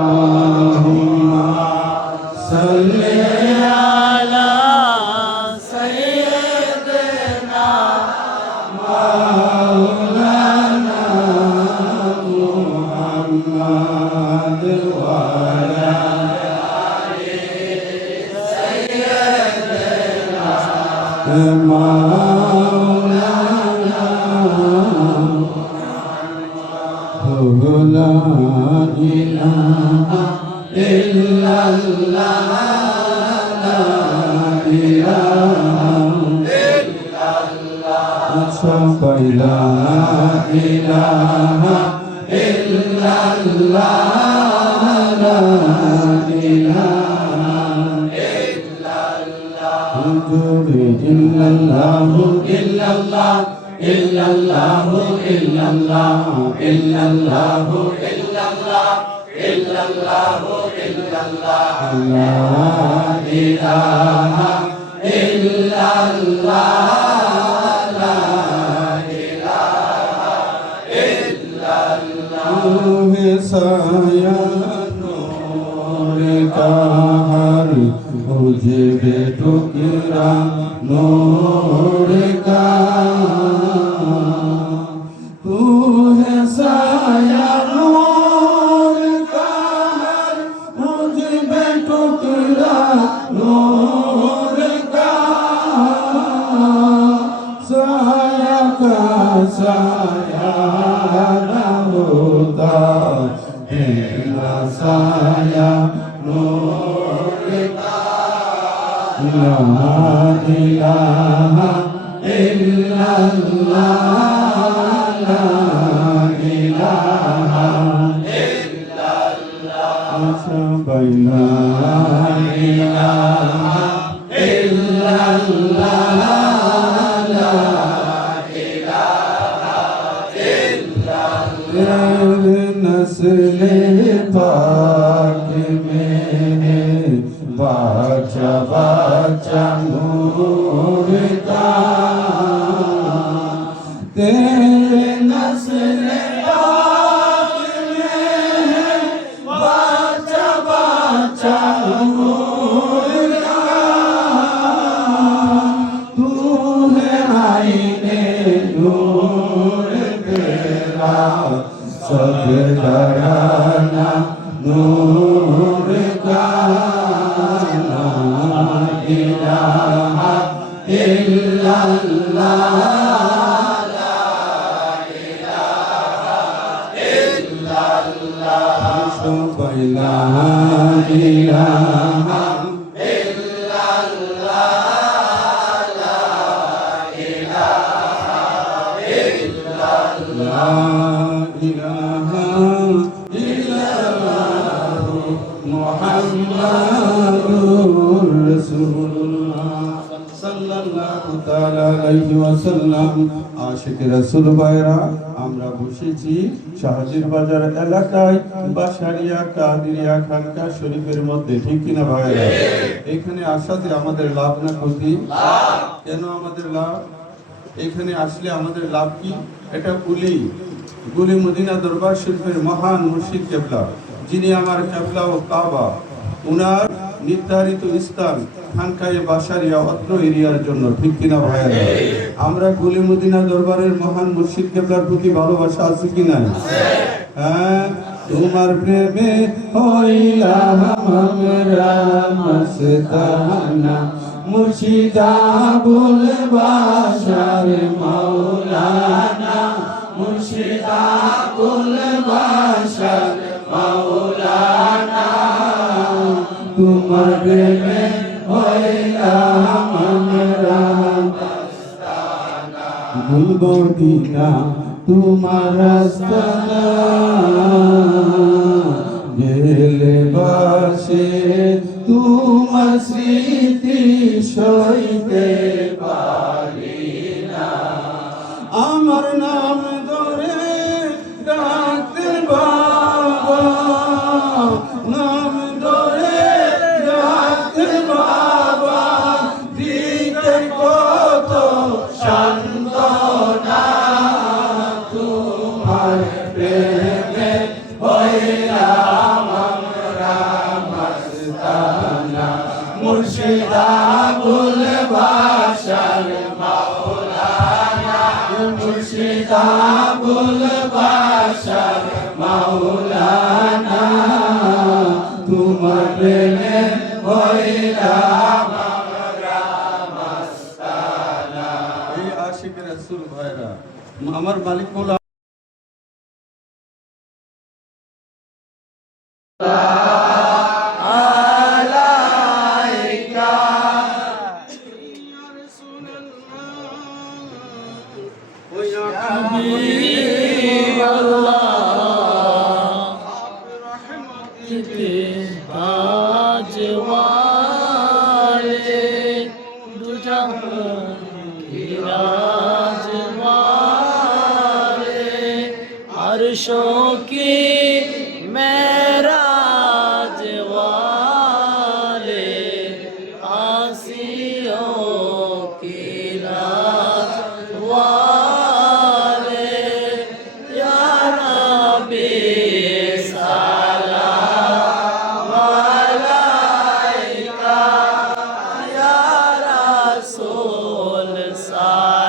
اللهم صل على سيدنا مولانا محمد وعلى آل سيدنا مولانا لا إله إلا الله لا إله إلا الله لا إله إلا الله لا إله إلا الله إلا الله إلا الله إلا الله إلا الله إلا الله إلا الله إلا الله إلا الله لا إله إلا الله لا إله إلا الله साया नूर का हर उजबे टुकड़ा नूर का तू है साया नूर का हर उजबे टुकड़ा नूर का साया का साया न होता तेरा साया नूर का ला इलाहा इल्लल्लाह ला इलाहा इल्लल्लाह ला इलाहा इल्लल्लाह ला इलाहा इल्लल्लाह नस्ल पाक में बाचा बाचा नूर का तेरे नस्ल पाक में बाचा बाचा नूर का तू है आईने नूर तेरा सब घराना नूर का ला इलाहा इल्लल्लाह ला इलाहा इल्लल्लाह ला इलाहा इल्लल्लाह ला इलाहा इल्लल्लाह मुहम्मदुर রাসূলুল্লাহ সাল্লাল্লাহু তাআলা আলাইহি ওয়াসাল্লাম। আশিক রাসূল ভাইরা, আমরা বসেছি শাহজির বাজার এলাকায় বাশারিয়া কাদিরিয়া খানকা শরীফের মধ্যে, ঠিক কিনা ভাইরা? এখানে আসাতে আমাদের লাভ না ক্ষতি? লাভ। কেন আমাদের লাভ? এখানে আসলে আমাদের লাভ কি? এটা গুলি মদিনা দরবার শরীফের মহান মুর্শিদ কেবলা, যিনি আমার কেবলা ও কাবা, উনার নির্ধারিত স্থান খানকায়ে বাশারিয়া অত্র এরিয়ার জন্য, ঠিক কিনা ভাইয়েরা? আমরা গুলি মদিনা দরবারের মহান মুর্শিদ কেবলার প্রতি ভালোবাসা আছে কিনা? হ্যাঁ। তোমার প্রেমে হইলাম আমরা মস্তানা, মুর্শিদা বুল বাশার মাওলানা, মুর্শিদা বুল বাশার মাওলানা, তোমার প্রেমে হইলাম আমরা মস্তানা, ভুলবো না তোমার আস্তানা, গেলে বাসে তোমার স্মৃতি সইতে পারি না, আমার নাম ধরে ডাকতে বাবা, নাম ধরে ডাকতে বাবা, দিতে কত সান্ত্বনা, তোমার প্রেমে হইলাম আমরা কুল বাশার মাওলানা তোমার প্রেমে হইলাম আমরা মাস্তানা। এই আশিক রাসূল ভাইরা আমার মালিক মৌলা अर्शों की मेराज वाले आसियों की राज वाले या नबी सलाम अलैका या रसूल सलाम